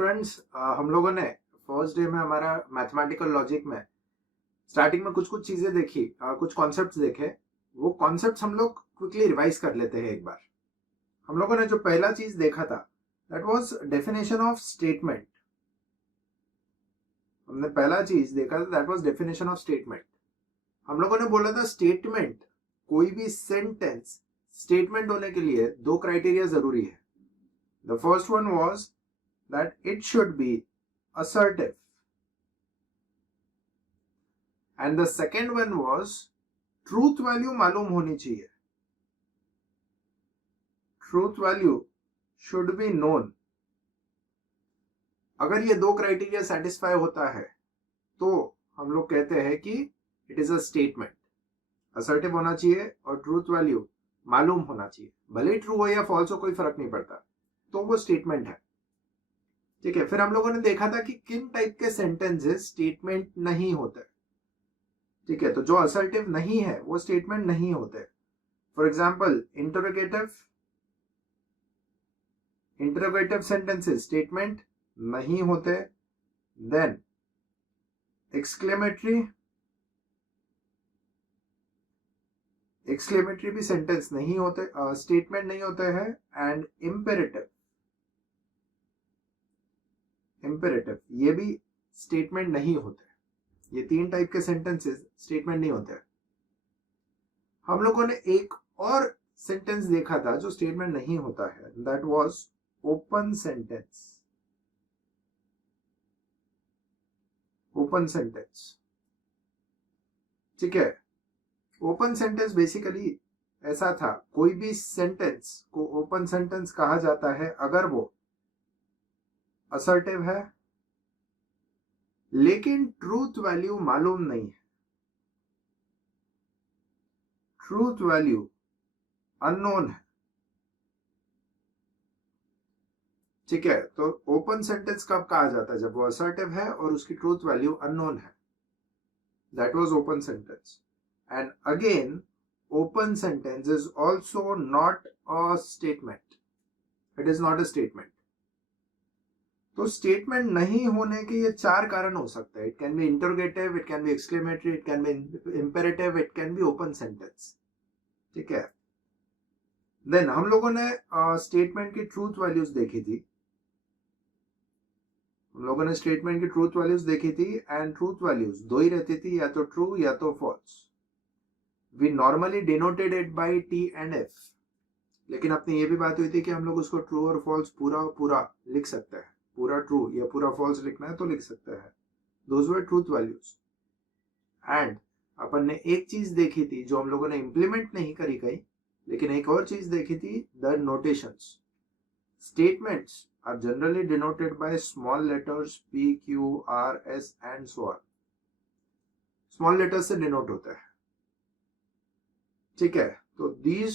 Friends, हम लोगों ने फर्स्ट डे में हमारा मैथमेटिकल लॉजिक में स्टार्टिंग में कुछ कुछ चीजें देखी, कुछ कॉन्सेप्ट्स देखे। वो कॉन्सेप्ट्स हम लोग क्विकली रिवाइज कर लेते हैं एक बार। हम लोगों ने जो पहला चीज देखा था that was definition of statement. हमने पहला चीज देखा था that was definition of statement. हम लोगों ने बोला था स्टेटमेंट, कोई भी सेंटेंस स्टेटमेंट होने के लिए दो क्राइटेरिया जरूरी है। The first one was that it should be assertive, and the second one was truth value मालूम होनी चाहिए। truth value should be known। अगर ये दो क्राइटेरिया सेटिस्फाई होता है तो हम लोग कहते हैं कि it is a statement. Assertive होना चाहिए और ट्रूथ वैल्यू मालूम होना चाहिए, भले ट्रू हो या फॉल्स हो कोई फर्क नहीं पड़ता, तो वो स्टेटमेंट है। ठीक है, फिर हम लोगों ने देखा था कि किन टाइप के सेंटेंसेस स्टेटमेंट नहीं होते। ठीक है, तो जो असर्टिव नहीं है वो स्टेटमेंट नहीं होते। For example interrogative sentences statement नहीं होते। देन एक्सक्लेमेटरी भी सेंटेंस नहीं होते, स्टेटमेंट नहीं होते हैं। एंड इम्पेरेटिव ये भी स्टेटमेंट नहीं होते। ये तीन टाइप के सेंटेंसेस स्टेटमेंट नहीं होते। हम लोगों ने एक और सेंटेंस देखा था जो स्टेटमेंट नहीं होता है, that was open sentence. Open sentence, ठीक है। ओपन सेंटेंस बेसिकली ऐसा था, कोई भी सेंटेंस को ओपन सेंटेंस कहा जाता है अगर वो असर्टिव है लेकिन ट्रूथ वैल्यू मालूम नहीं है। ट्रूथ वैल्यू अननोन है। ठीक है, तो ओपन सेंटेंस कब कहा जाता है? जब वो असर्टिव है और उसकी ट्रूथ वैल्यू अननोन है। That was open sentence. And again open sentence is also not a statement. It is not a statement. तो स्टेटमेंट नहीं होने के ये चार कारण हो सकते हैं। It can B interrogative, it can B exclamatory, it can B imperative, it can be open sentence. ठीक है, देन हम लोगों ने स्टेटमेंट की ट्रूथ वैल्यूज देखी थी। हम लोगों ने स्टेटमेंट की ट्रूथ वैल्यूज देखी थी एंड ट्रूथ वैल्यूज दो ही रहती थी, या तो ट्रू या तो false. We normally denoted it by T and F, लेकिन अपनी ये भी बात हुई थी कि हम लोग उसको ट्रू और फॉल्स पूरा पूरा लिख सकते हैं। पूरा ट्रू या पूरा फॉल्स लिखना है तो लिख सकते हैं। Those were truth values. And अपन ने एक चीज देखी थी जो हम लोगों ने इंप्लीमेंट नहीं करी गई, लेकिन एक और चीज देखी थी, the notations. Statements are generally denoted by small letters P, Q, R, S and so on. Small letters से denote होता है। ठीक है, तो this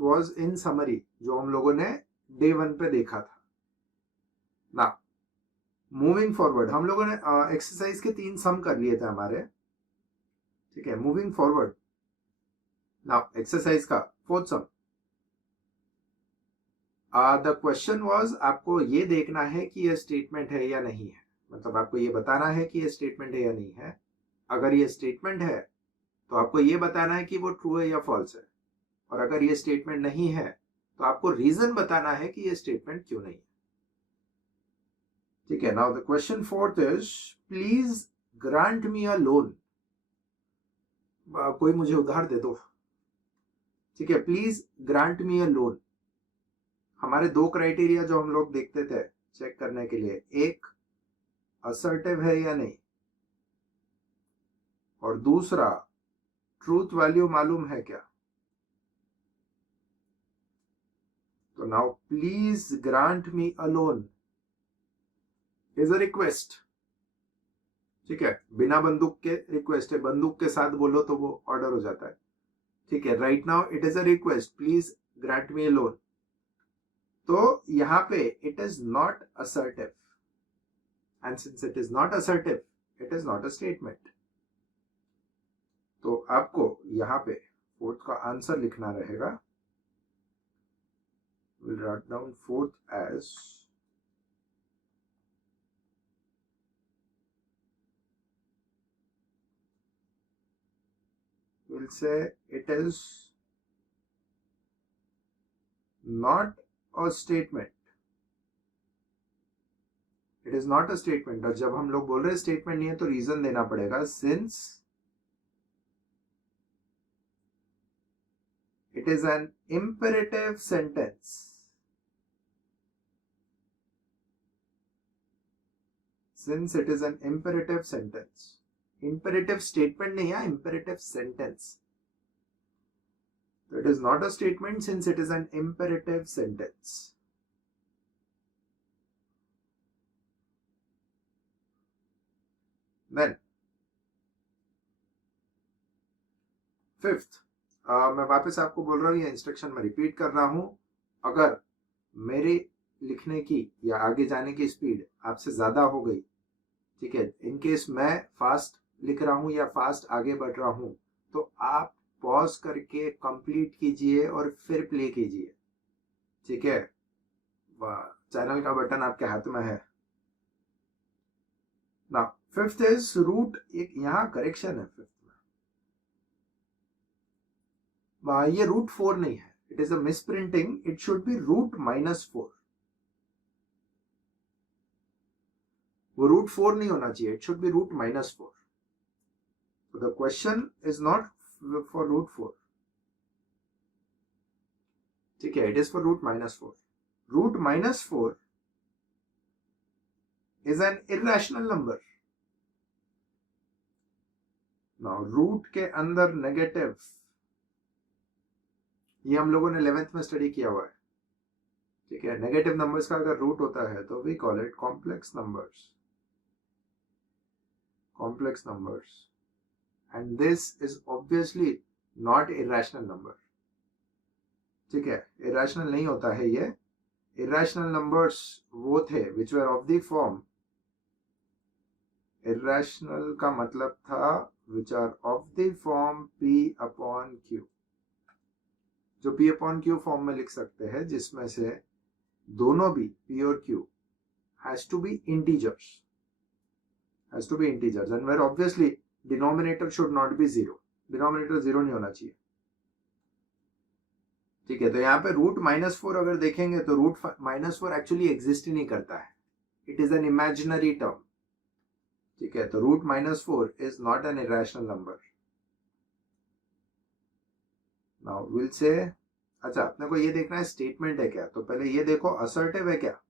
was in summary जो हम लोगों ने डे 1 पे देखा था ना। मूविंग फॉरवर्ड, हम लोगों ने एक्सरसाइज के 3 सम कर लिए थे हमारे। ठीक है, मूविंग फॉरवर्ड ना एक्सरसाइज का 4th some. The question was, आपको ये देखना है कि ये स्टेटमेंट है या नहीं है। मतलब आपको ये बताना है कि ये स्टेटमेंट है या नहीं है। अगर ये स्टेटमेंट है तो आपको ये बताना है कि वो ट्रू है या फॉल्स है, और अगर ये स्टेटमेंट नहीं है तो आपको रीजन बताना है कि ये स्टेटमेंट क्यों नहीं है। ठीक है, now the question 4th is, please grant me a loan. कोई मुझे उधार दे दो। ठीक है, please grant me a loan. हमारे दो क्राइटेरिया जो हम लोग देखते थे चेक करने के लिए, एक असर्टिव है या नहीं, और दूसरा ट्रूथ वैल्यू मालूम है क्या। तो now please grant me a loan is a request. ठीक है, बिना बंदूक के रिक्वेस्ट है, बंदूक के साथ बोलो तो वो ऑर्डर हो जाता है। ठीक है, right now it is a request, please grant me a loan. तो यहां पे it is not assertive, and since it is not assertive it is not a statement. तो आपको यहां पे 4th का आंसर लिखना रहेगा। We'll write down 4th as will say it is not a statement, it is not a statement. और जब हम लोग बोल रहे हैं स्टेटमेंट नहीं है तो रीजन देना पड़ेगा, since it is N imperative sentence, since it is an imperative sentence, imperative statement नहीं है, imperative sentence, so it is not a statement since it is an imperative sentence. Then fifth, मैं वापस आपको बोल रहा हूँ, ये इंस्ट्रक्शन मैं रिपीट कर रहा हूँ, अगर मेरे लिखने की या आगे जाने की स्पीड आपसे ज्यादा हो गई, ठीक है, इन केस मैं फास्ट लिख रहा हूं या फास्ट आगे बढ़ रहा हूं, तो आप पॉज करके कंप्लीट कीजिए और फिर प्ले कीजिए, ठीक है। चैनल का बटन आपके हाथ में है ना। फिफ्थ इज रूट, एक यहां करेक्शन है फिफ्थ में, ये रूट 4 नहीं है, it is a misprinting, it should be root -4, वो रूट 4 नहीं होना चाहिए, it should be root -4। So the question is not for root 4, ठीक है, it is for root -4. Root -4 is an irrational number. Now root के अंदर negative, ये हम लोगों ने 11th में स्टडी किया हुआ है, ठीक है। नेगेटिव नंबर्स का अगर रूट होता है तो we call it complex numbers, complex numbers, and this is obviously not irrational number, ठीक है, इरेशनल नहीं होता है ये। इरेशनल नंबर्स वो थे which were of the form, irrational का मतलब था which are of the form p/q, जो p/q फॉर्म में लिख सकते हैं, जिसमें से दोनों भी p और q has to be integers, has to be integers, and where obviously denominator should not be 0, denominator 0 नहीं होना चाहिए, ठीक है। तो यहाँ पे रूट -4 अगर देखेंगे तो रूट -4 एक्चुअली एग्जिस्ट ही नहीं करता है, it is an imaginary term, ठीक है। तो root -4 is not an irrational number. Now will say, अच्छा अपने को ये देखना है स्टेटमेंट है क्या, तो पहले ये देखो असर्टिव है क्या।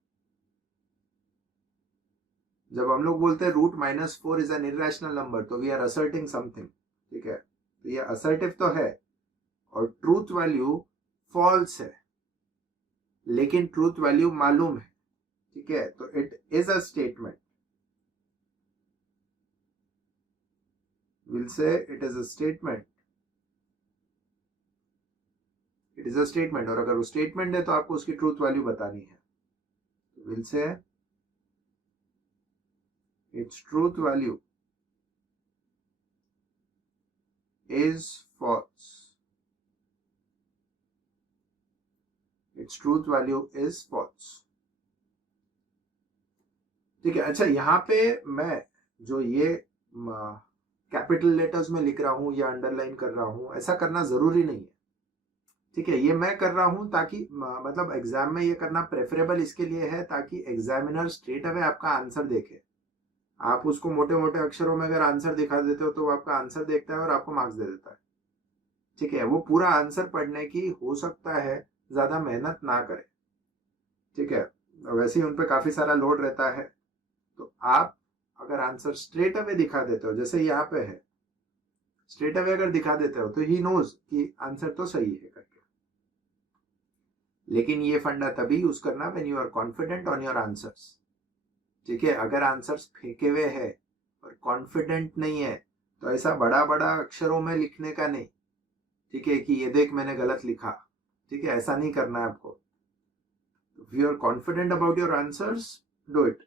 जब हम लोग बोलते हैं root -4 is an irrational number, तो वी आर असर्टिंग समथिंग, ठीक है। तो ये असर्टिव तो है, और ट्रूथ वैल्यू फॉल्स है, लेकिन ट्रूथ वैल्यू मालूम है, ठीक है। तो it is a statement, will say it is a statement, it is a statement, और अगर वो स्टेटमेंट है तो आपको उसकी ट्रूथ वैल्यू बतानी है। Will say its truth value is false, its truth value is false, ठीक है। अच्छा यहाँ पे मैं जो ये कैपिटल लेटर्स में लिख रहा हूं या अंडरलाइन कर रहा हूं, ऐसा करना जरूरी नहीं है, ठीक है। ये मैं कर रहा हूं ताकि मतलब एग्जाम में ये करना प्रेफरेबल इसके लिए है ताकि एग्जामिनर स्ट्रेट अवे आपका आंसर देखे। आप उसको मोटे मोटे अक्षरों में अगर आंसर दिखा देते हो तो वो आपका आंसर देखता है और आपको मार्क्स दे देता है, ठीक है। वो पूरा आंसर पढ़ने की हो सकता है ज्यादा मेहनत ना करे, ठीक है। वैसे ही उन पे काफी सारा लोड रहता है, तो आप अगर आंसर स्ट्रेट अवे दिखा देते हो, जैसे यहाँ पे है, स्ट्रेट अवे अगर दिखा देते हो तो ही नोज कि आंसर तो सही है करके। लेकिन ये फंडा तभी यूज करना when you are confident on your answers, ठीक है। अगर आंसर्स फेंके हुए है और कॉन्फिडेंट नहीं है तो ऐसा बड़ा बड़ा अक्षरों में लिखने का नहीं, ठीक है, कि ये देख मैंने गलत लिखा, ठीक है, ऐसा नहीं करना है आपको। If you are confident about your answers, do it.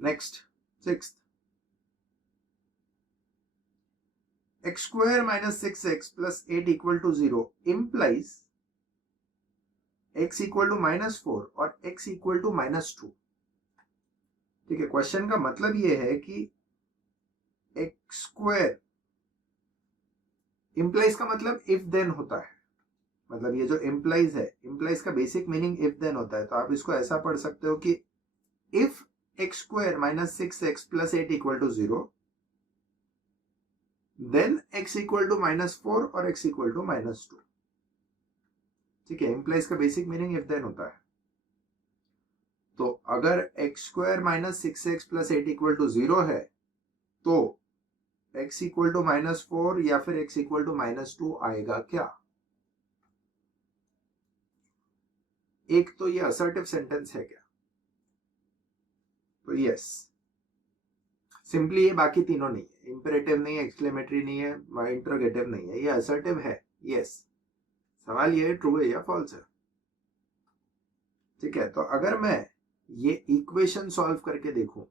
Next, sixth, x square minus 6x plus 8 equal to 0 implies x equal to -4 और x equal to -2, ठीक है। क्वेश्चन का मतलब ये है कि एक्स स्क्वायर इम्प्लाइज का मतलब इफ देन होता है, मतलब ये जो इम्प्लाइज है, इम्प्लाइज का बेसिक मीनिंग इफ देन होता है। तो आप इसको ऐसा पढ़ सकते हो कि if x square minus 6x plus 8 equal to 0, then x equal to -4 और x इक्वल टू -2। ठीक है, इम्प्लाइज का बेसिक मीनिंग इफ देन होता है। तो अगर x square minus 6x plus 8 equal to 0 है, तो x इक्वल टू -4 या फिर x इक्वल टू -2 आएगा क्या? एक तो ये असर्टिव सेंटेंस है क्या? तो यस, सिंपली ये बाकी तीनों नहीं है, इंपेरेटिव नहीं है, एक्सक्लेमेटरी नहीं है, इंट्रोगेटिव नहीं है, ये असर्टिव है। यस, सवाल ये ट्रू है या फॉल्स है। ठीक है, तो अगर मैं ये इक्वेशन सॉल्व करके देखूं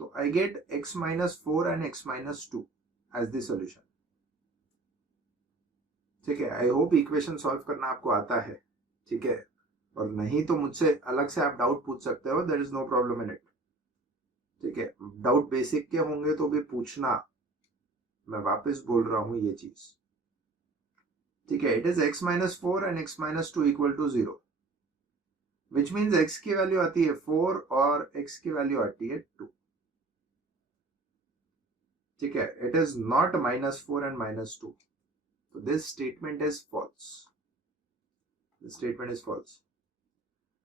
तो I get x -4 and x -2 as the solution. ठीक है, आई होप इक्वेशन सॉल्व करना आपको आता है। ठीक है, और नहीं तो मुझसे अलग से आप डाउट पूछ सकते हो, there is no problem in it. ठीक है, डाउट बेसिक के होंगे तो भी पूछना, मैं वापस बोल रहा हूं ये चीज। ठीक है, it is x -4 and x -2 equal to 0, which means x की वैल्यू आती है 4 और x की वैल्यू आती है 2। ठीक है, it is not -4 and -2, so this statement is false. This statement is false.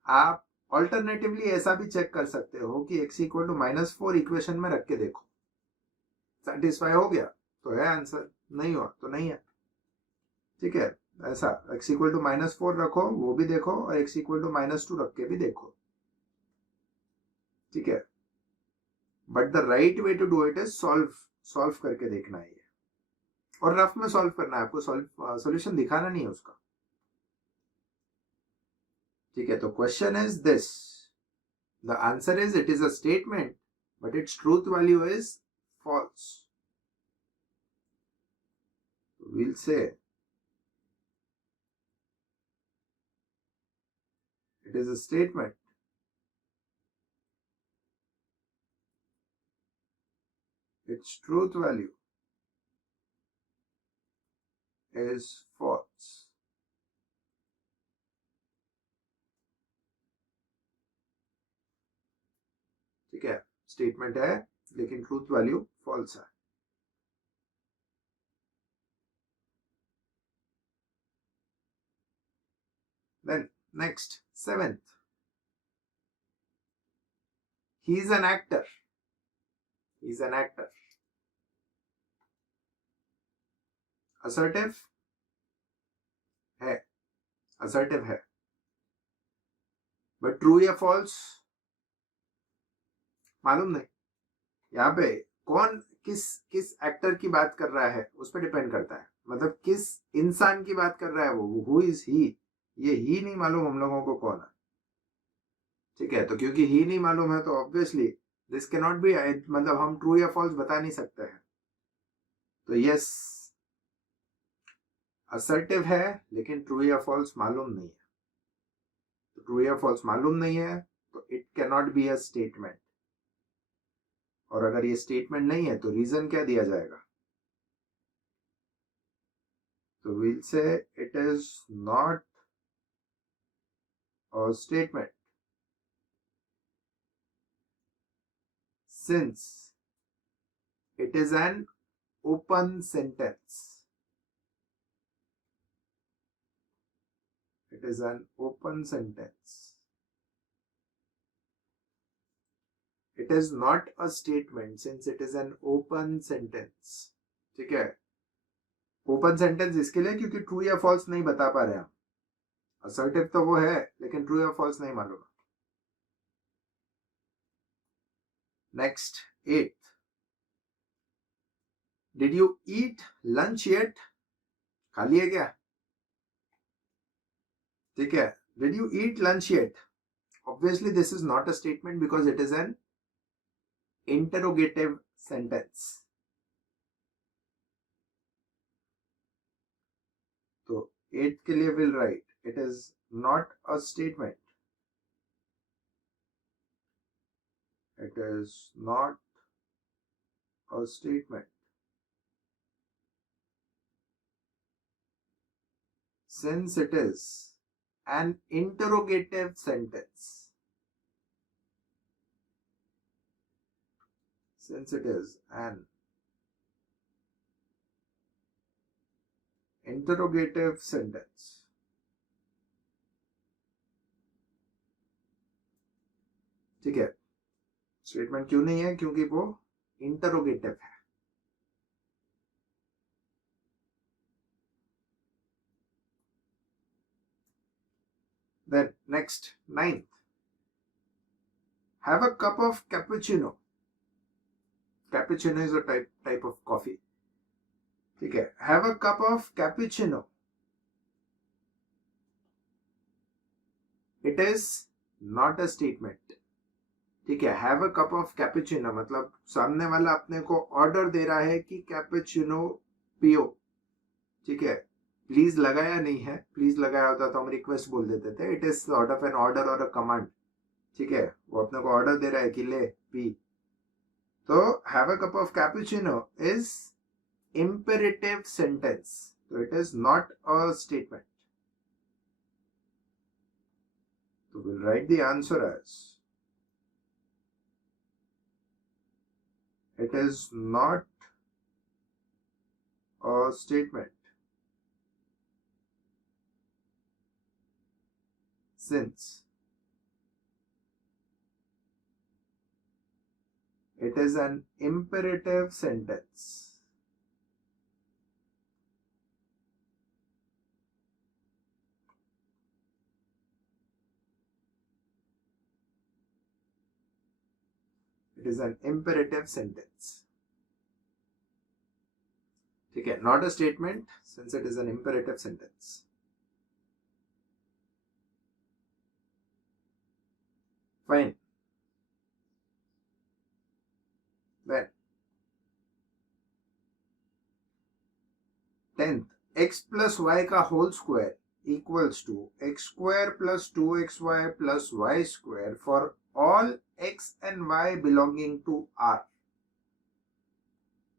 आप ऑल्टरनेटिवली ऐसा भी चेक कर सकते हो कि x इक्वल टू -4 इक्वेशन में रख के देखो, सेटिस्फाई हो गया तो है आंसर, नहीं हुआ तो नहीं है। ठीक है, ऐसा x इक्वल टू -4 रखो, वो भी देखो, और x इक्वल टू -2 रख के भी देखो। ठीक है, but the right way to do it is solve करके देखना है, और रफ में सॉल्व करना है आपको, सॉल्यूशन दिखाना नहीं है उसका। ठीक है, तो question is this, the answer is it is a statement but its truth value is false. We'll say it is a statement. Its truth value is false. ठीक है, स्टेटमेंट है लेकिन ट्रूथ वैल्यू फॉल्स है। Then next, seventh, he is an actor. He is an actor. Assertive है, assertive है, but true या false मालूम नहीं। यहाँ पे कौन किस किस एक्टर की बात कर रहा है उस पर डिपेंड करता है, मतलब किस इंसान की बात कर रहा है वो, हु इज ही, ये ही नहीं मालूम हम लोगों को कौन है। ठीक है, तो क्योंकि ही नहीं मालूम है तो obviously this can not be, मतलब हम ट्रू या फॉल्स बता नहीं सकते हैं। तो यस, असर्टिव है लेकिन ट्रू या फॉल्स मालूम नहीं है। तो ट्रू या फॉल्स मालूम नहीं है तो it can not be a statement, और अगर ये स्टेटमेंट नहीं है तो रीजन क्या दिया जाएगा? तो we'll say it is not a statement since it is an open sentence. It is an open sentence. It is not a statement since it is an open sentence. ठीक है, open sentence इसके लिए क्योंकि true या false नहीं बता पा रहे हम, असर्टिव तो वो है लेकिन ट्रू या फॉल्स नहीं मालूम। Next, 8, did you eat lunch yet? खा लिए क्या? ठीक है, did you eat lunch yet, obviously this is not a statement because it is an interrogative sentence. तो 8 के लिए will write it is not a statement, it is not a statement since it is an interrogative sentence. Since it is an interrogative sentence. ठीक है, statement क्यों नहीं है? क्योंकि वो इंटरोगेटिव है. Then next, ninth, have a cup of cappuccino. Cappuccino is a type of coffee. ठीक है, have a cup of cappuccino. It is not a statement. ठीक है, have a cup of cappuccino मतलब सामने वाला अपने को ऑर्डर दे रहा है कि कैपेचिनो पियो. ठीक है, प्लीज लगाया नहीं है. प्लीज लगाया होता तो हम रिक्वेस्ट बोल देते थे. It is sort of an order और अ कमांड. ठीक है, वो अपने को ऑर्डर दे रहा है कि ले पी. तो have a cup of cappuccino is imperative sentence. तो it is not a statement. तो will write the answer as it is not a statement since it is an imperative sentence. It is an imperative sentence. ठीक है, not a statement since it is an imperative sentence. Fine. Then 10th, x plus y का whole square equals to x square plus 2xy plus y square for all x and y belonging to R.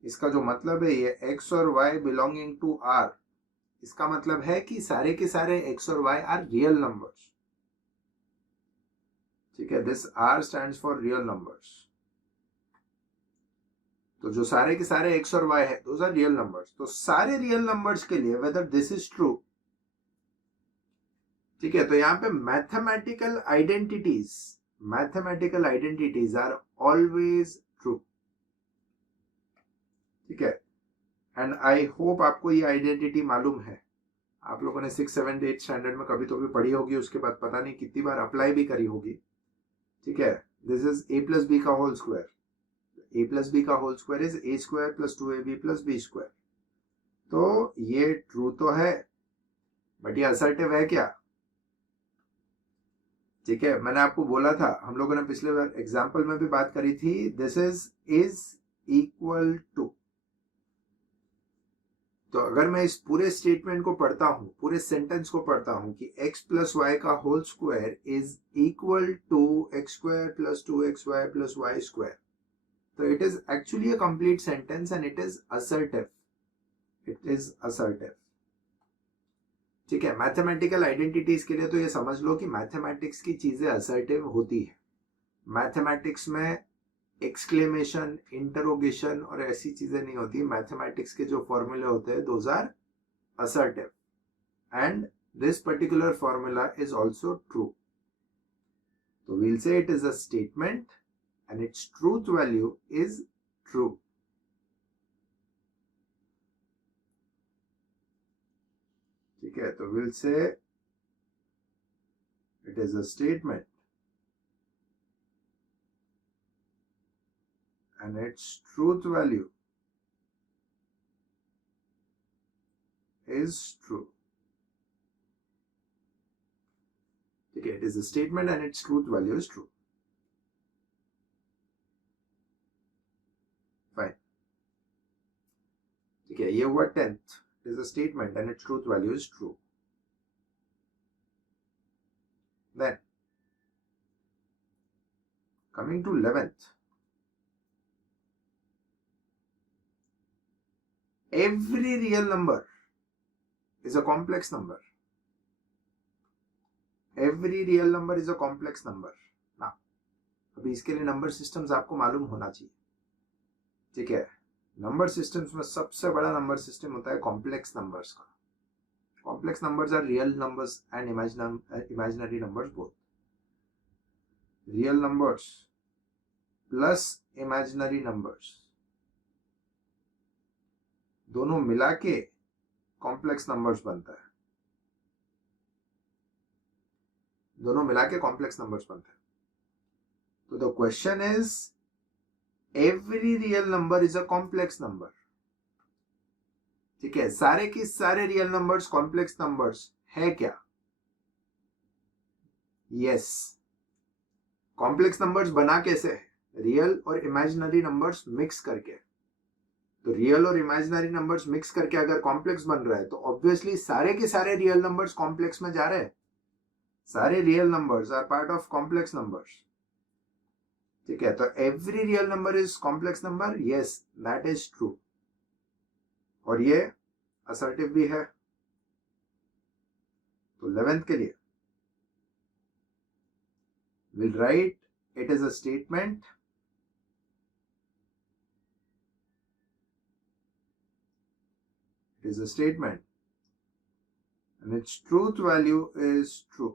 इसका जो मतलब है ये x और y belonging to R, इसका मतलब है कि सारे के सारे x और y आर रियल नंबर्स. ठीक है, this R stands for real numbers. तो जो सारे के सारे x और y है दोज आर रियल नंबर्स. तो सारे रियल नंबर्स के लिए वेदर दिस इज ट्रू. ठीक है, तो यहाँ पे mathematical identities are always true. ठीक है, एंड आई होप आपको ये आइडेंटिटी मालूम है. आप लोगों ने 6, 7, 8 स्टैंडर्ड में कभी तो भी पढ़ी होगी, उसके बाद पता नहीं कितनी बार अप्लाई भी करी होगी. ठीक है, this is a plus b का whole square. a plus b का whole square is a square plus 2ab plus b square. तो ये ट्रू तो है, बट ये असर्टिव है क्या? ठीक है, मैंने आपको बोला था, हम लोगों ने पिछले बार एग्जाम्पल में भी बात करी थी, दिस इज इक्वल टू. तो अगर मैं इस पूरे स्टेटमेंट को पढ़ता हूं, पूरे सेंटेंस को पढ़ता हूं कि x प्लस वाई का whole square is equal to x square plus 2xy plus y square, तो it is actually a complete sentence and it is assertive. ठीक है, मैथमेटिकल आइडेंटिटीज के लिए तो ये समझ लो कि मैथमेटिक्स की चीजें असर्टिव होती है. मैथमेटिक्स में एक्सक्लेमेशन, इंटरोगेशन और ऐसी चीजें नहीं होती. मैथमेटिक्स के जो फॉर्मूले होते हैं those are assertive and this particular formula is also true. So we'll say it is a statement and its truth value is true. ठीक है, तो we'll say it is a statement and its truth value is true. ठीक है, it is a statement and its truth value is true. Fine. ठीक है, ये हुआ 10th. It is a statement and its truth value is true. Then coming to 11th, every real number is a complex number. Every real number is a complex number. ना अभी इसके लिए number systems आपको मालूम होना चाहिए, ठीक है। नंबर सिस्टम्स में सबसे बड़ा नंबर सिस्टम होता है कॉम्प्लेक्स नंबर्स का. Complex numbers are real numbers and imaginary numbers both. Real numbers plus imaginary numbers दोनों मिला के कॉम्प्लेक्स नंबर्स बनता है. दोनों मिला के कॉम्प्लेक्स नंबर्स बनते हैं. तो the question is every real number is a complex number. ठीक है, सारे के सारे रियल नंबर्स कॉम्प्लेक्स नंबर्स है क्या? यस. कॉम्प्लेक्स नंबर्स बना कैसे है? रियल और इमेजिनरी नंबर्स मिक्स करके. तो रियल और इमेजिनरी नंबर्स मिक्स करके अगर कॉम्प्लेक्स बन रहा है तो ऑब्वियसली सारे के सारे रियल नंबर्स कॉम्प्लेक्स में जा रहे हैं. सारे real numbers are part of complex numbers. ठीक है, तो every real number is complex number. Yes, that is true. और ये असर्टिव भी है. तो 11th के लिए will write it is a statement. It is a statement and its truth value is true.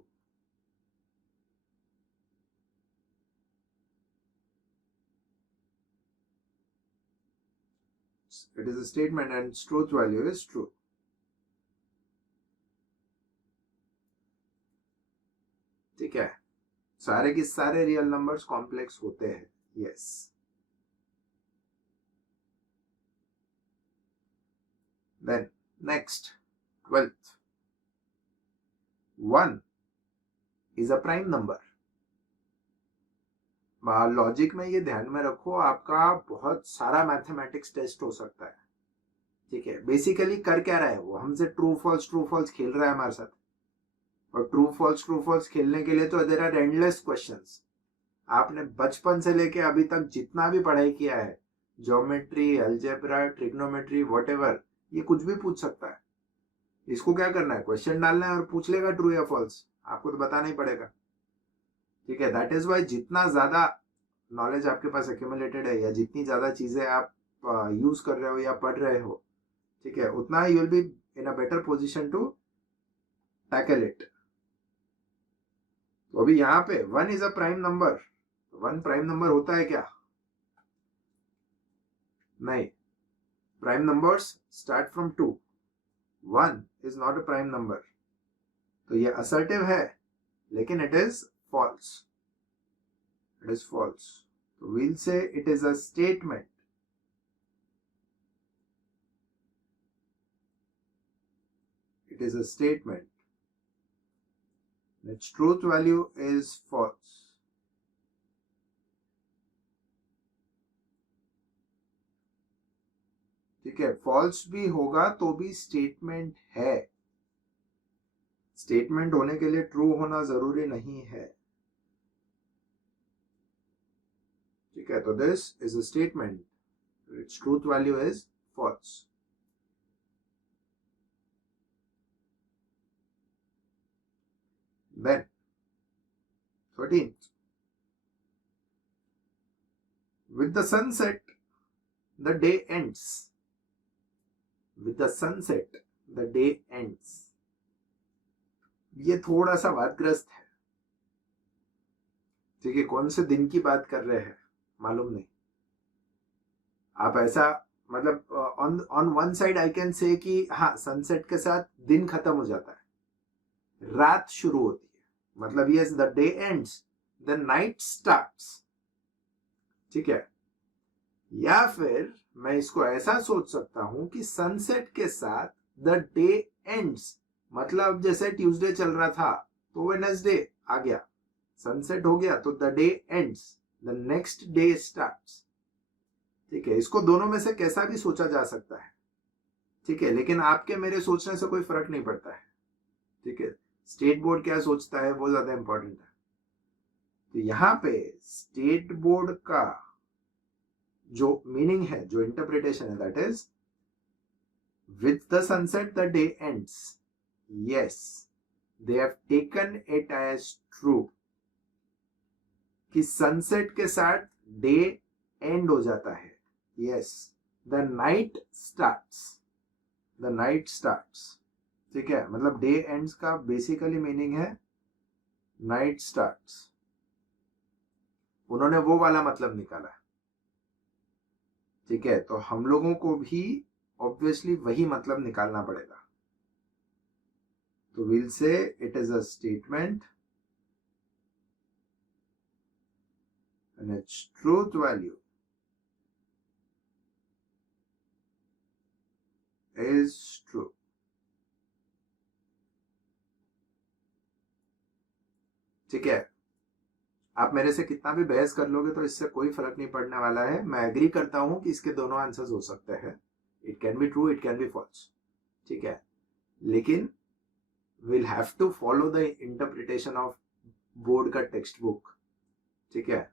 It is a statement and its truth value is true. ठीक है, सारे के सारे रियल नंबर्स कॉम्प्लेक्स होते हैं. Yes. Then next, 12th. 1 is a prime number. Logic में ये ध्यान में रखो, आपका बहुत सारा मैथमेटिक्स टेस्ट हो सकता है. ठीक है, बेसिकली कर क्या रहा है वो? हमसे ट्रू फॉल्स खेल रहा है हमारे साथ. और ट्रू फॉल्स खेलने के लिए तो देयर आर एंडलेस क्वेश्चंस. आपने बचपन से लेके अभी तक जितना भी पढ़ाई किया है, ज्योमेट्री, अलजेब्रा, ट्रिग्नोमेट्री, व्हाटएवर, ये कुछ भी पूछ सकता है. इसको क्या करना है? क्वेश्चन डालना है और पूछ लेगा ट्रू या फॉल्स. आपको तो बताना ही पड़ेगा. ठीक है, दैट इज वाई जितना ज्यादा नॉलेज आपके पास एक्यूमुलेटेड है या जितनी ज्यादा चीजें आप यूज कर रहे हो या पढ़ रहे हो, ठीक है, उतना you will be in a better position to tackle it. तो अभी यहाँ पे 1 is a prime number. 1 prime number होता है क्या? नहीं. Prime numbers start from 2. 1 is not a prime number. तो ये असर्टिव है लेकिन it is false. It is false. So we'll say it is a statement. It is a statement. Its truth value is false. ठीक है, false भी होगा तो भी स्टेटमेंट है. स्टेटमेंट होने के लिए ट्रू होना जरूरी नहीं है. ठीक है, तो this is a statement. Its truth value is false. Then 13th. With the sunset the day ends. With the sunset the day ends. ये थोड़ा सा वादग्रस्त है. ठीक है, कौन से दिन की बात कर रहे हैं मालूम नहीं. आप ऐसा मतलब on one side I can say कि हाँ, सनसेट के साथ दिन खत्म हो जाता है, रात शुरू होती है. मतलब yes, the day ends, the night starts. ठीक है, या फिर मैं इसको ऐसा सोच सकता हूं कि सनसेट के साथ द डे एंड्स, मतलब जैसे ट्यूसडे चल रहा था तो वेडनेसडे आ गया, सनसेट हो गया तो the day ends, the next day starts. ठीक है, इसको दोनों में से कैसा भी सोचा जा सकता है. ठीक है, लेकिन आपके मेरे सोचने से कोई फर्क नहीं पड़ता है. ठीक है, स्टेट बोर्ड क्या सोचता है वो ज्यादा इंपॉर्टेंट है. तो यहाँ पे स्टेट बोर्ड का जो मीनिंग है, जो इंटरप्रिटेशन है, that is With the sunset the day ends. Yes, they have taken it as true कि सनसेट के साथ डे एंड हो जाता है. Yes, the night starts. The night starts. ठीक है, मतलब डे एंड्स का बेसिकली मीनिंग है नाइट स्टार्ट्स. उन्होंने वो वाला मतलब निकाला. ठीक है, तो हम लोगों को भी ऑब्वियसली वही मतलब निकालना पड़ेगा. तो will say it is a statement and it's truth value is true. ठीक है, आप मेरे से कितना भी बहस कर लोगे तो इससे कोई फर्क नहीं पड़ने वाला है. मैं एग्री करता हूं कि इसके दोनों आंसर्स हो सकते हैं. It can be true, it can be false. ठीक है, लेकिन will have to follow the interpretation of board का टेक्स्ट बुक. ठीक है,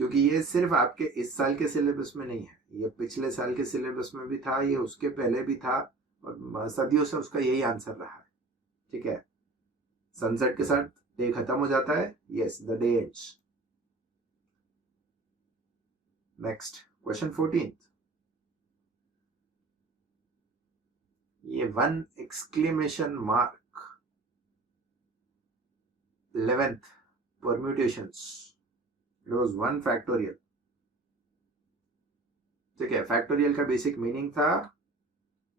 क्योंकि ये सिर्फ आपके इस साल के सिलेबस में नहीं है, ये पिछले साल के सिलेबस में भी था, ये उसके पहले भी था, और सदियों से उसका यही आंसर रहा है. ठीक है, सनसेट के साथ डे खत्म हो जाता है. Yes, the day ends. Next question 14. ये 1 exclamation mark 11th permutations. It was 1 factorial. ठीक है, फैक्टोरियल का बेसिक मीनिंग था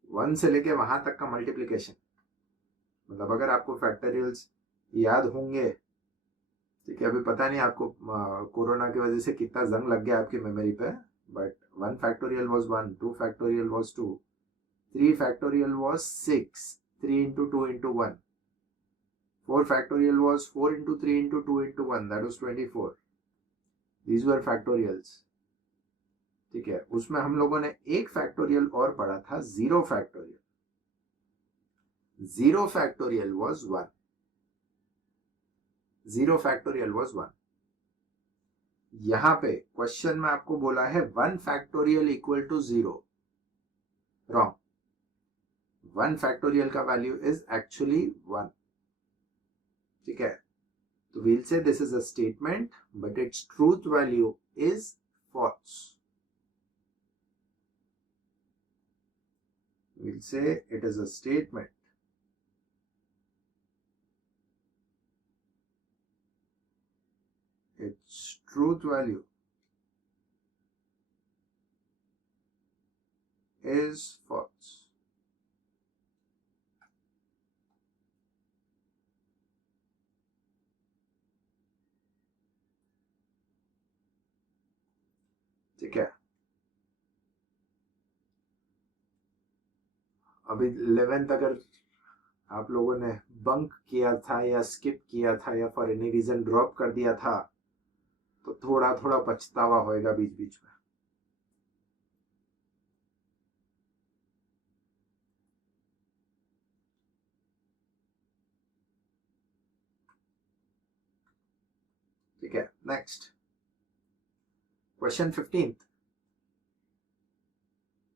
1 से लेके वहां तक का मल्टीप्लिकेशन. मतलब अगर आपको फैक्टोरियल्स याद होंगे, ठीक है, अभी पता नहीं आपको कोरोना की वजह से कितना जंग लग गया आपकी मेमोरी पे, but 1 factorial was 1, 2 factorial was 2, 3 factorial was 6, 3 into 2 into 1, 4 factorial was 4 into 3 into 2 into 1, that was 24. These were factorials. ठीक है, उसमें हम लोगों ने एक फैक्टोरियल और पढ़ा था, 0 factorial. 0 factorial was 1. 0 factorial was 1. यहां पे क्वेश्चन में आपको बोला है 1 factorial equal to 0. Wrong. 1 factorial का वैल्यू इज एक्चुअली 1. ठीक है, तो we'll say this is a statement but its truth value is false. We'll say it is a statement. Its truth value is false. ठीक है, अभी 11th अगर आप लोगों ने बंक किया था या स्किप किया था या फॉर एनी रीजन ड्रॉप कर दिया था तो थोड़ा थोड़ा पछतावा होएगा बीच बीच में. ठीक है, next question 15.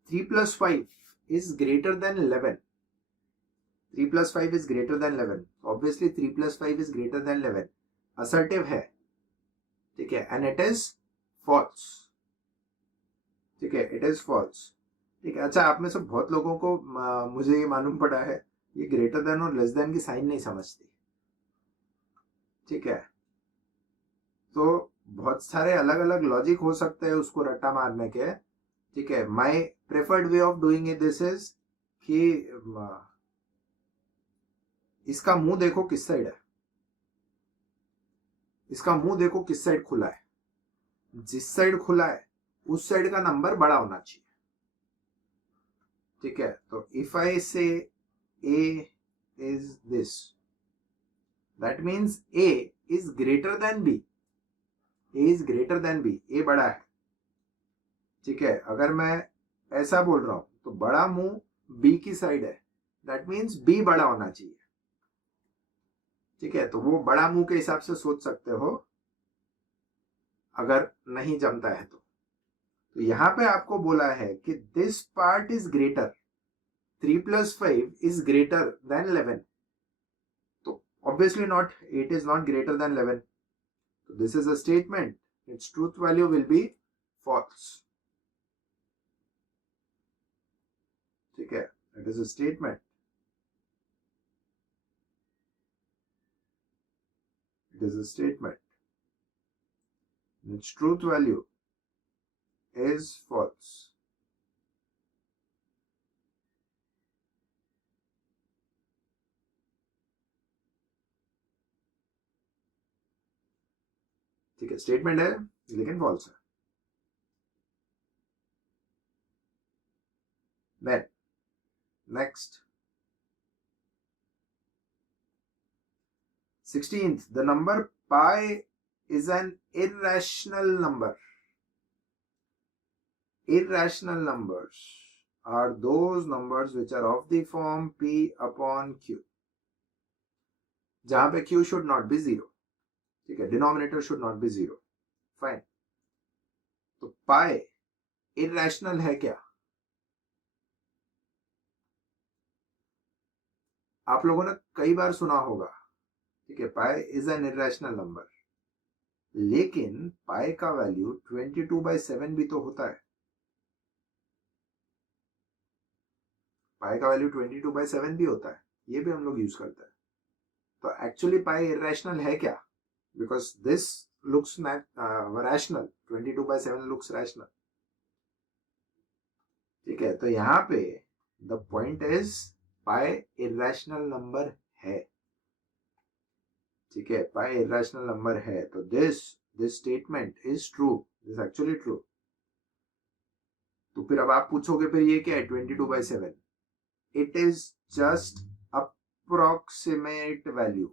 3 plus 5 is greater than 11. 3 plus 5 is greater than 11. Obviously 3 plus 5 is greater than 11. Assertive है. ठीक है, and it is false. ठीक है, it is false. ठीक है, अच्छा, आप में से बहुत लोगों को मुझे ये मालूम पड़ा है ये ग्रेटर देन और लेस देन की साइन नहीं समझती. ठीक है, तो बहुत सारे अलग अलग लॉजिक हो सकते हैं उसको रट्टा मारने के. ठीक है, my preferred way of doing it this is कि इसका मुंह देखो किस साइड है, इसका मुंह देखो किस साइड खुला है. जिस साइड खुला है उस साइड का नंबर बड़ा होना चाहिए. ठीक है, तो if I say A is this, that means A is greater than B. A is greater than B, A बड़ा है. ठीक है, अगर मैं ऐसा बोल रहा हूं तो बड़ा मुंह बी की साइड है, दैट मीन्स बी बड़ा होना चाहिए. ठीक है, तो वो बड़ा मुंह के हिसाब से सोच सकते हो अगर नहीं जमता है तो यहां पे आपको बोला है कि this part is greater. 3 plus 5 is greater than 11. So obviously not, 8 is not greater than 11. So this is a statement. Its truth value will be false. ठीक है, it is a statement. It is a statement. Its truth value is false. ठीक है, statement है लेकिन false है. Then next, 16th, the number pi is an irrational number. Irrational numbers are those numbers which are of the form p upon q, जहां पे q should not be 0. ठीक है, denominator should not be 0. Fine. तो पाई irrational है क्या? आप लोगों ने कई बार सुना होगा. ठीक है, pi is an irrational number. लेकिन पाई का वैल्यू 22/7 भी तो होता है. पाई का वैल्यू 22/7 भी होता है, ये भी हम लोग यूज करते हैं. तो एक्चुअली पाई इरैशनल है क्या? Because this looks rational. 22/7 looks rational. ठीक है, तो यहां पे the point is pi irrational number है. ठीक है, pi irrational number है. तो this statement is true. This is actually true. तो फिर अब आप पूछोगे फिर ये क्या है 22/7? It is just approximate value.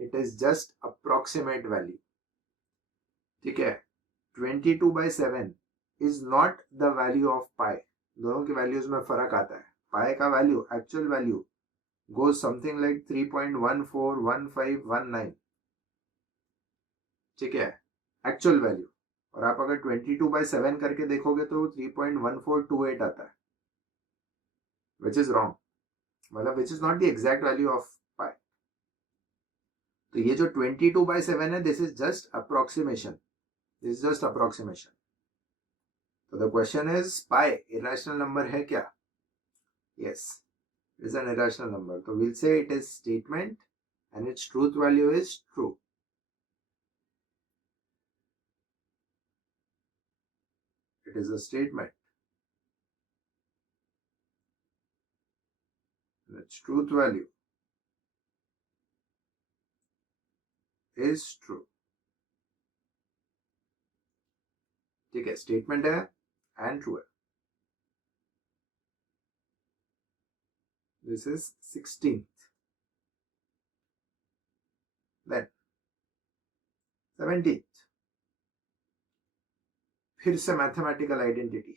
It is just approximate value. ठीक है, 22/7 is not the value of pi. दोनों की वैल्यूज में फर्क आता है. पाई का value, actual value goes something like 3.141519. ठीक है, एक्चुअल वैल्यू. और आप अगर 22/7 करके देखोगे तो 3.1428 आता है, which is wrong. मतलब which is not the exact value of pi. तो ये जो 22/7 है, this is just approximation. This is just approximation. So the question is, pi irrational number है क्या? Yes, it is an irrational number. So we'll say it is statement and its truth value is true. It is a statement and its truth value is true. ठीक है, statement है and true है. This is 16th. Then 17th, फिर से mathematical identity.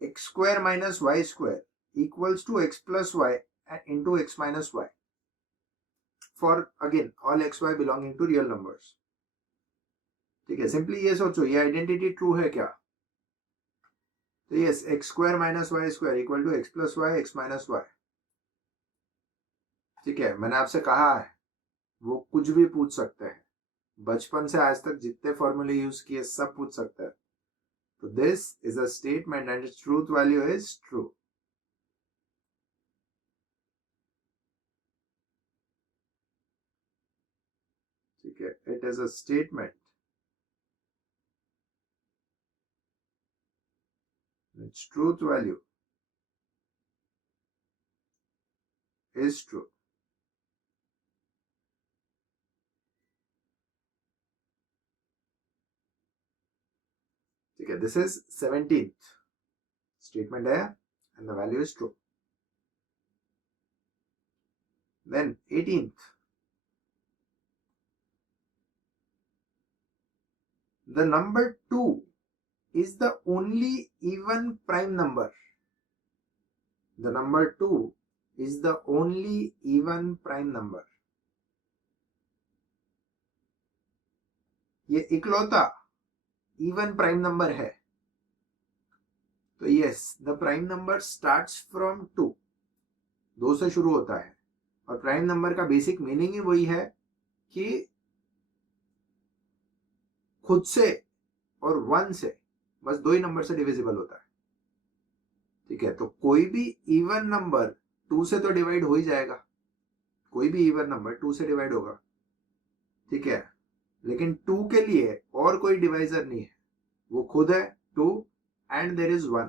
x square minus y square equals to x plus y into x minus y for again all xy belonging to real numbers. ठीक है, simply ये सोचो, ये identity true है क्या? तो yes, x square minus y square equal to x plus y x minus y. ठीक है, मैंने आपसे कहा है वो कुछ भी पूछ सकते हैं. बचपन से आज तक जितने फॉर्मूले यूज किए सब पूछ सकते हैं. तो this is a statement and it's truth value is true. ठीक है, it is a statement. Its truth value is true. ठीक है, this is 17th statement है and the value is true. Then 18th, the number 2 is the only even prime number. The number 2 is the only even prime number. ये इकलौता even prime number है. तो yes, the prime number starts from 2, 2 से शुरू होता है। और prime number का बेसिक मीनिंग ही वही है कि खुद से और 1 से, बस 2 ही नंबर से डिविजिबल होता है। ठीक है, तो कोई भी इवन नंबर 2 से तो डिवाइड हो ही जाएगा, कोई भी इवन नंबर 2 से डिवाइड होगा। ठीक है, लेकिन 2 के लिए और कोई डिवाइजर नहीं है, वो खुद है 2 एंड देयर इज 1।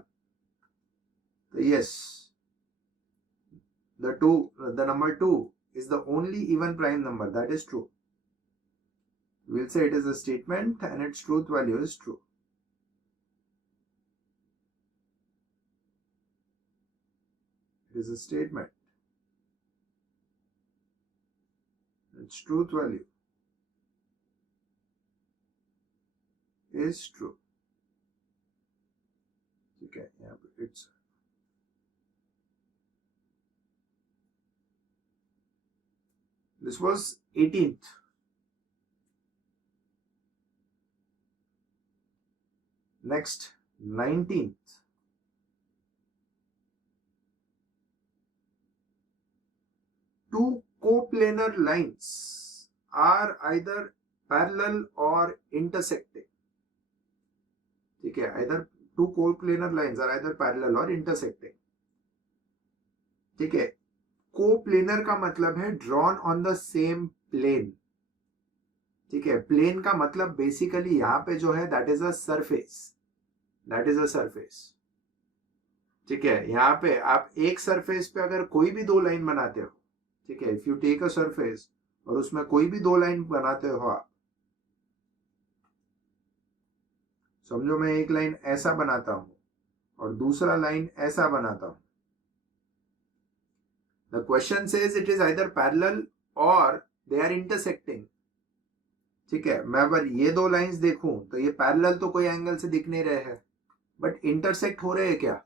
तो yes, the number 2 is the only even prime number, that is true. We'll say it is a statement and its truth value is true. It is a statement. Its truth value is true. ठीक है, यहाँ पे it's this was 18th. Next, 19th. Two coplanar lines are either parallel or intersecting. ठीक है, either two coplanar lines are either parallel or intersecting. ठीक है, coplanar का मतलब है drawn on the same plane. ठीक है, प्लेन का मतलब बेसिकली यहाँ पे जो है that is a surface, that is a surface. ठीक है, यहाँ पे आप एक सरफेस पे अगर कोई भी 2 लाइन बनाते हो, ठीक है, if you take a surface और उसमें कोई भी 2 लाइन बनाते हो आप, समझो मैं एक लाइन ऐसा बनाता हूं और दूसरा लाइन ऐसा बनाता हूं, the question says it is either parallel और दे आर इंटरसेक्टिंग। ठीक है, मैं अगर ये 2 लाइंस देखूं तो ये पैरेलल तो कोई एंगल से दिख नहीं रहे हैं, बट इंटरसेक्ट हो रहे हैं क्या?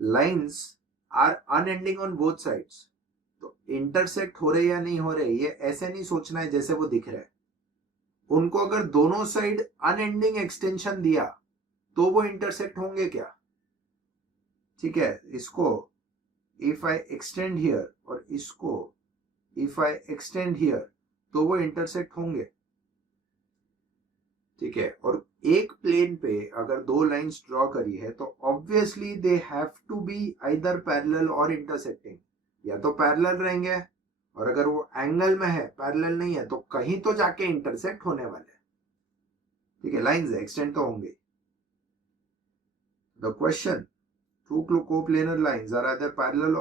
Lines are unending on both sides, तो इंटरसेक्ट हो रहे या नहीं हो रहे ये ऐसे नहीं सोचना है जैसे वो दिख रहे हैं। उनको अगर दोनों साइड अनएंडिंग एक्सटेंशन दिया तो वो इंटरसेक्ट होंगे क्या? ठीक है, इसको इफ आई एक्सटेंड हियर और इसको इफ आई एक्सटेंड हियर तो वो इंटरसेक्ट होंगे। ठीक है, और एक प्लेन पे अगर 2 लाइंस ड्रॉ करी है तो obviously they have to be either parallel और इंटरसेक्टिंग, या तो पैरेलल रहेंगे और अगर वो एंगल में है, पैरेलल नहीं है, तो कहीं तो जाके इंटरसेक्ट होने वाले हैं। ठीक है, लाइंस एक्सटेंड तो होंगे। The question, two coplanar lines are either parallel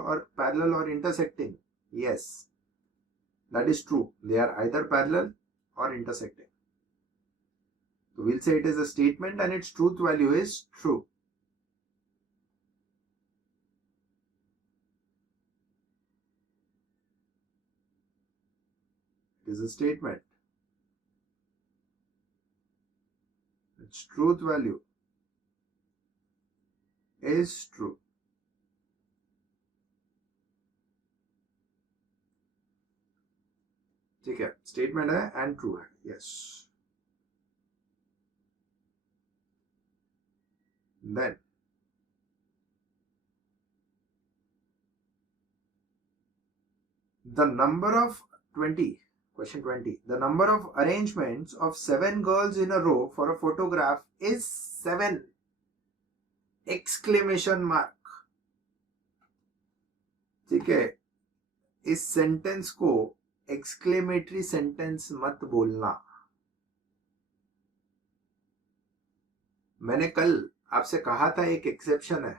or intersecting. Yes, that is true, they are either parallel or intersecting. So we'll say it is a statement and its truth value is true. It is a statement, its truth value is true. ठीक है, statement है and true है, yes. Then the number of 20, question 20, the number of arrangements of 7 girls in a row for a photograph is 7 exclamation mark. ठीक है, इस sentence को exclamatory sentence मत बोलना। मैंने कल आपसे कहा था एक एक्सेप्शन है।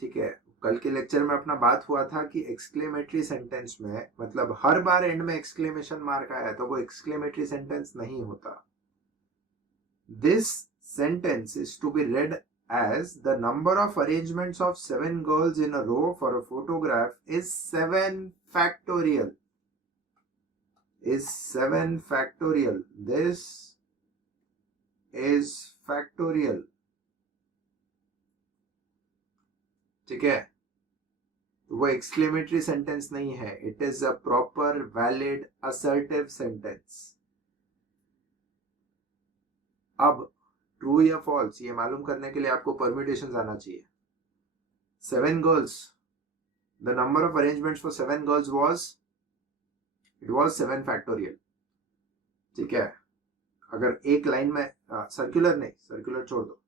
ठीक है, कल के लेक्चर में अपना बात हुआ था कि एक्सक्लेमेटरी सेंटेंस में मतलब हर बार एंड में एक्सक्लेमेशन मार्क आया तो वो एक्सक्लेमेटरी सेंटेंस नहीं होता। This sentence is to be read as the number of arrangements of 7 girls in a row for a photograph is 7 factorial. Is 7 factorial. This is factorial. ठीक है, वो exclamatory sentence नहीं है, it is a proper valid assertive sentence. अब true या false ये मालूम करने के लिए आपको परम्यूटेशन आना चाहिए. 7 girls, the number of arrangements for 7 girls was 7 factorial. ठीक है, अगर एक लाइन में सर्कुलर नहीं, सर्कुलर छोड़ दो,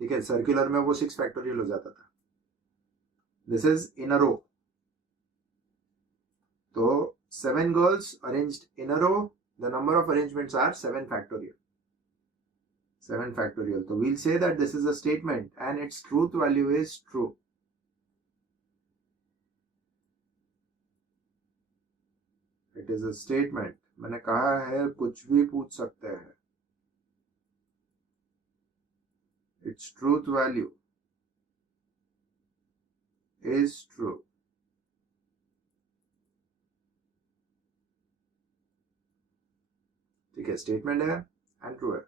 ठीक है, सर्कुलर में वो 6 फैक्टोरियल हो जाता था. दिस इज इन अ रो. तो 7 girls arranged in a row, the number of arrangements are 7 factorial. 7 factorial. So we'll say that this is a statement and its truth value is true. It is a statement. मैंने कहा है कुछ भी पूछ सकते हैं. Its truth value is true. ठीक है, स्टेटमेंट है एंड ट्रू है.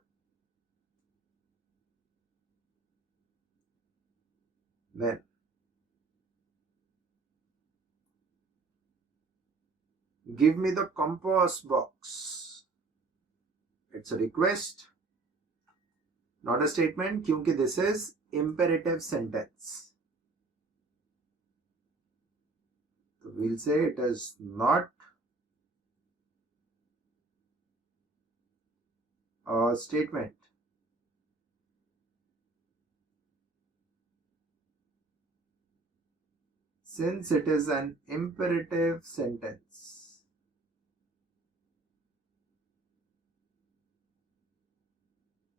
Then give me the compass box. It's a request, not a statement, क्योंकि this is imperative sentence. So we'll say it is not a statement. Since it is an imperative sentence.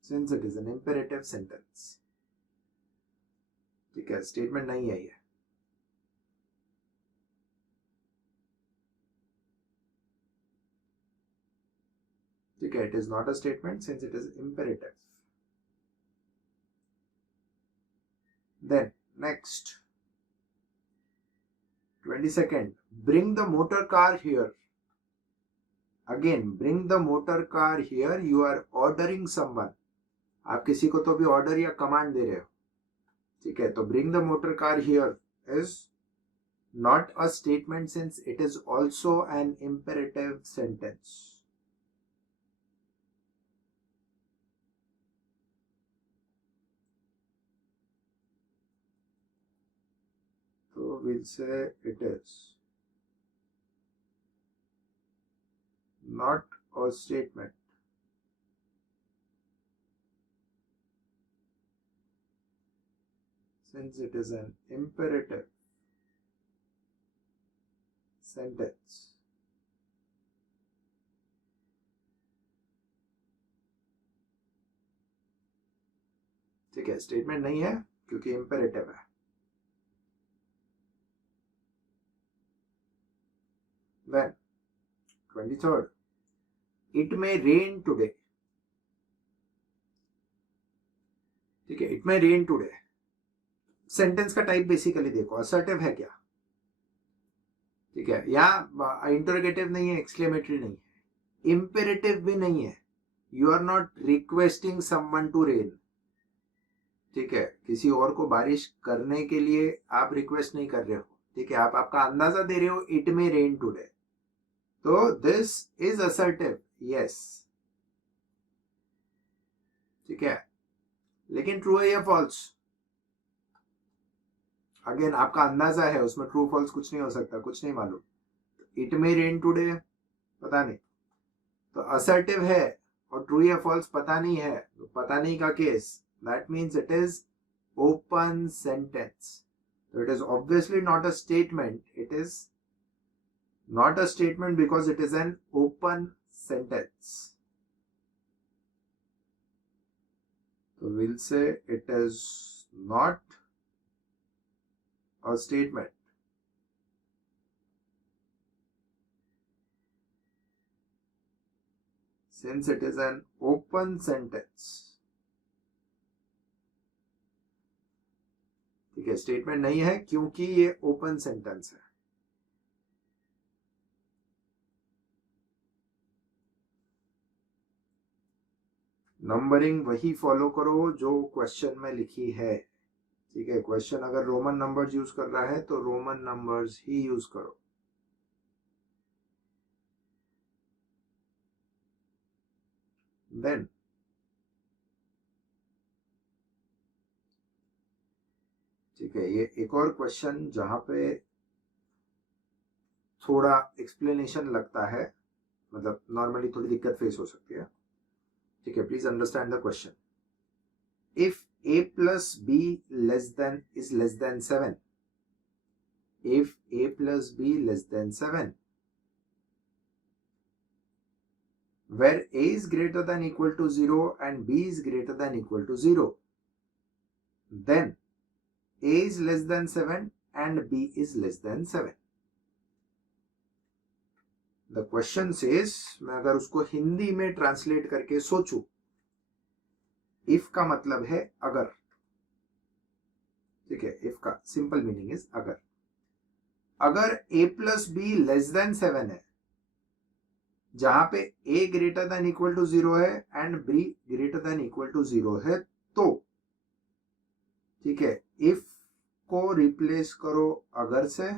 Since it is an imperative sentence. ठीक है, statement नहीं है ये. ठीक है, it is not a statement since it is imperative. Then next 22nd, bring the motor car here. Again, bring the motor car here. You are ordering someone. आप किसी को तो भी ऑर्डर या कमांड दे रहे हो. ठीक है, तो bring the motor car here is not a statement since it is also an imperative sentence. So we'll say it is not a statement since it is an imperative sentence. ठीक है, statement नहीं है क्योंकि imperative है. Then 23rd, it may rain today. ठीक है, it may rain today. Sentence का type basically देखो, असर्टिव है क्या. ठीक है, यहाँ इंटरोगेटिव नहीं है, एक्सक्लेमेटरी नहीं है, इंपेरेटिव भी नहीं है. You are not requesting someone to rain. ठीक है, किसी और को बारिश करने के लिए आप रिक्वेस्ट नहीं कर रहे हो. ठीक है, आप आपका अंदाजा दे रहे हो, इट मे रेन टुडे. तो दिस इज असर्टिव, यस. ठीक है, लेकिन ट्रू है या फॉल्स. अगेन आपका अंदाजा है, उसमें ट्रू फॉल्स कुछ नहीं हो सकता, कुछ नहीं मालूम. इट मे रेन टुडे पता नहीं, तो असर्टिव है और ट्रू या फॉल्स पता नहीं है. तो पता नहीं का case, that means it is open sentence. So it is obviously not a statement. It is not a statement because it is an open sentence. So we'll say it is not a statement since it is an open sentence. ठीक है, statement नहीं है क्योंकि ये open sentence है. Numbering वही follow करो जो क्वेश्चन में लिखी है. ठीक है, क्वेश्चन अगर रोमन नंबर्स यूज कर रहा है तो रोमन नंबर्स ही यूज करो. देन है, ये एक और क्वेश्चन जहां पे थोड़ा एक्सप्लेनेशन लगता है, मतलब नॉर्मली थोड़ी दिक्कत फेस हो सकती है. ठीक है, please understand the question. If a plus b less than is less than 7, if a plus b less than 7, where a is greater than equal to 0 and b is greater than equal to 0, then a is less than 7 and b is less than 7. The question says, मैं अगर उसको हिंदी में translate करके सोचूं, if का मतलब है अगर. ठीक है, इफ का सिंपल मीनिंग इज अगर a plus B less than 7 है, जहां पे a greater than equal to 0 है and b greater than equal to 0 है, तो ठीक है, इफ को रिप्लेस करो अगर से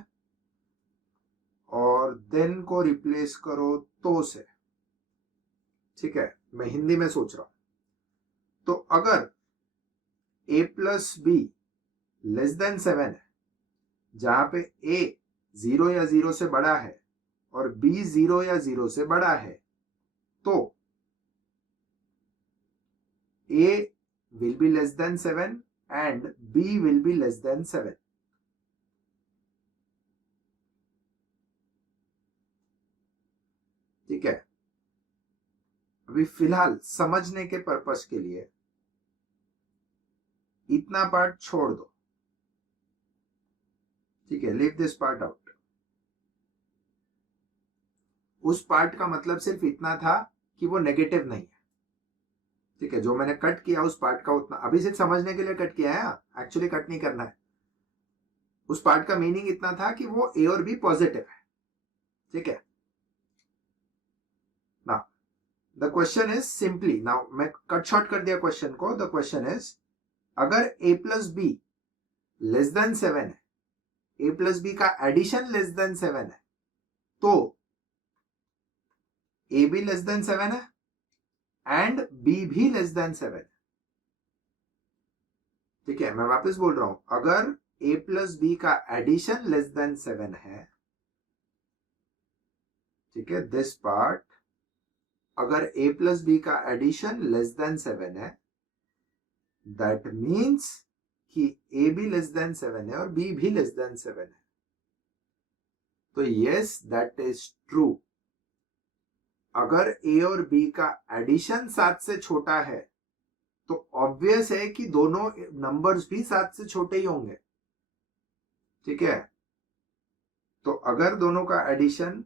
और देन को रिप्लेस करो तो से. ठीक है, मैं हिंदी में सोच रहा हूं. तो अगर a plus B less than 7 है, जहां पे a 0 या 0 से बड़ा है और b 0 या 0 से बड़ा है, तो a will be less than 7 and b will be less than 7. ठीक है, अभी फिलहाल समझने के पर्पस के लिए इतना पार्ट छोड़ दो. ठीक है, लीव दिस पार्ट आउट. उस पार्ट का मतलब सिर्फ इतना था कि वो नेगेटिव नहीं है. ठीक है, जो मैंने कट किया उस पार्ट का उतना, अभी सिर्फ समझने के लिए कट किया है, एक्चुअली कट नहीं करना है. उस पार्ट का मीनिंग इतना था कि वो ए और बी पॉजिटिव है. ठीक है, now the question is simply, now मैं कट शॉर्ट कर दिया क्वेश्चन को. द क्वेश्चन इज अगर a plus B less than 7 है, a प्लस बी का एडिशन लेस देन 7 है, तो a भी लेस देन 7 है एंड b भी लेस देन 7 है. ठीक है, मैं वापस बोल रहा हूं, अगर a प्लस बी का एडिशन लेस देन 7 है, ठीक है, दिस पार्ट, अगर a प्लस बी का एडिशन लेस देन 7 है, दैट मीन्स कि a भी लेस देन 7 है और b भी लेस देन 7 है. तो यस, दैट इज ट्रू. अगर a और b का एडिशन 7 से छोटा है, तो ऑब्वियस है कि दोनों नंबर्स भी 7 से छोटे ही होंगे. ठीक है, तो अगर दोनों का एडिशन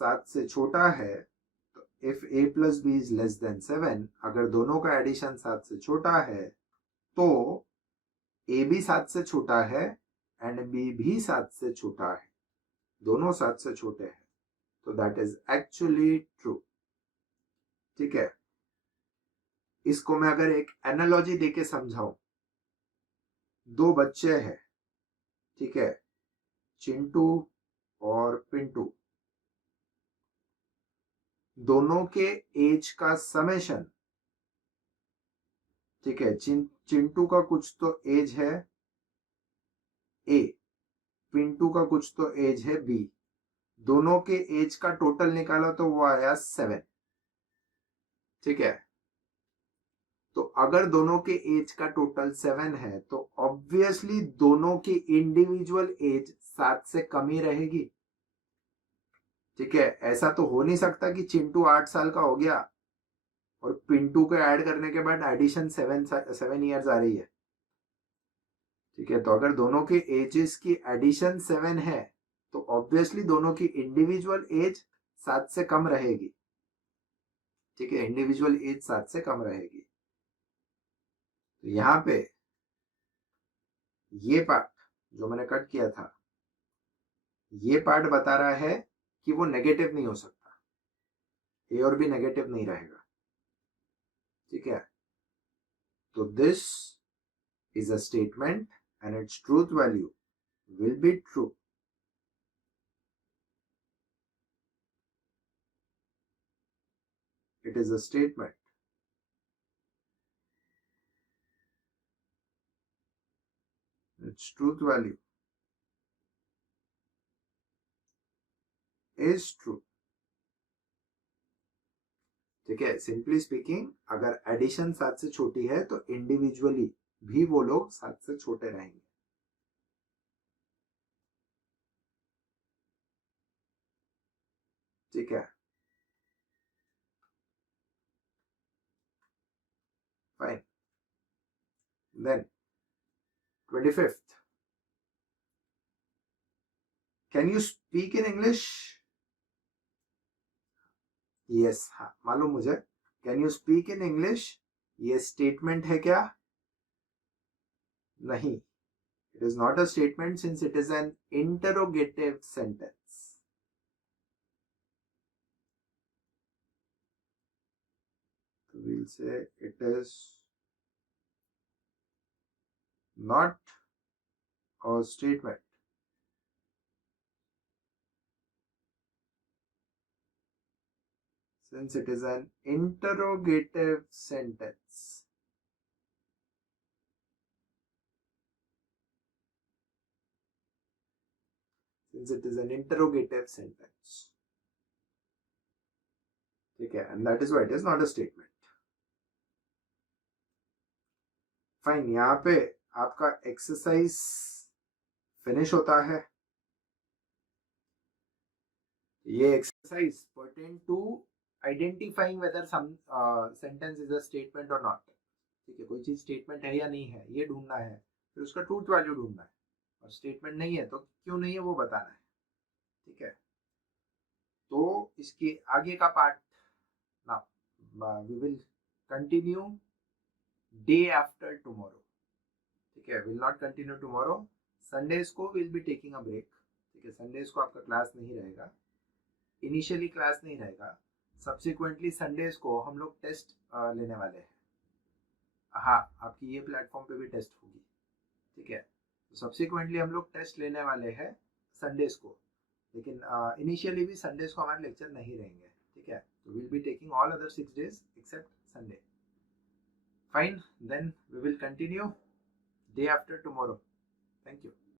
7 से छोटा है, तो if a plus B is less than 7, अगर दोनों का एडिशन 7 से छोटा है, तो a भी 7 से छोटा है एंड b भी 7 से छोटा है. दोनों 7 से छोटे हैं, तो दैट इज एक्चुअली ट्रू. ठीक है, इसको मैं अगर एक एनालॉजी देके समझाऊं, दो बच्चे हैं, ठीक है, चिंटू और पिंटू, दोनों के एज का समेशन. ठीक है, चिंटू का कुछ तो एज है a, पिंटू का कुछ तो एज है b. दोनों के एज का टोटल निकाला तो वो आया 7. ठीक है, तो अगर दोनों के एज का टोटल 7 है, तो ऑब्वियसली दोनों की इंडिविजुअल एज 7 से कम ही रहेगी. ठीक है, ऐसा तो हो नहीं सकता कि चिंटू 8 साल का हो गया और पिंटू को ऐड करने के बाद एडिशन 7 ईयर्स आ रही है. ठीक है, तो अगर दोनों के एजेस की एडिशन 7 है, तो ऑब्वियसली दोनों की इंडिविजुअल एज 7 से कम रहेगी. ठीक है, इंडिविजुअल एज 7 से कम रहेगी. तो यहां पे ये पार्ट जो मैंने कट किया था, ये पार्ट बता रहा है कि वो नेगेटिव नहीं हो सकता, ए और बी नेगेटिव नहीं रहेगा. ठीक है, तो this is a statement and its truth value will be true. It is a statement. its truth value is true. ठीक है, सिंपली स्पीकिंग अगर एडिशन 7 से छोटी है तो इंडिविजुअली भी वो लोग 7 से छोटे रहेंगे. ठीक है, fine. Then 25th, can you speak in English? Yes, हाँ मालूम मुझे. Can you speak in English ये स्टेटमेंट है क्या? नहीं, it is not a statement since it is an interrogative sentence. So we'll say it is not a statement. Since it is an interrogative sentence. Since it is an interrogative sentence. Okay, and that is why it is not a statement. Fine, यहाँ पे आपका exercise finish होता है. ये exercise pertain to identifying whether some sentence is a statement और not. ठीक है, कोई चीज स्टेटमेंट है या नहीं है ये ढूंढना है, फिर उसका ट्रूथ वैल्यू ढूंढना है, और स्टेटमेंट नहीं है तो क्यों नहीं है वो बताना है. ठीक है, तो इसके आगे का पार्ट ना we will continue day after tomorrow. ठीक है, will not continue tomorrow. Sundays को will be taking a break. ठीक है, संडेज को आपका क्लास नहीं रहेगा, इनिशियली क्लास नहीं रहेगा. सब्सिक्वेंटली संडेज को हम लोग टेस्ट लेने वाले हैं. हाँ, आपकी ये प्लेटफॉर्म पे भी टेस्ट होगी. ठीक है, तो सब्सिक्वेंटली हम लोग टेस्ट लेने वाले हैं संडेज को, लेकिन इनिशियली भी संडेज को हमारे लेक्चर नहीं रहेंगे. ठीक है, तो will be taking all other 6 days except Sunday. Fine, then we will continue day after tomorrow. Thank you.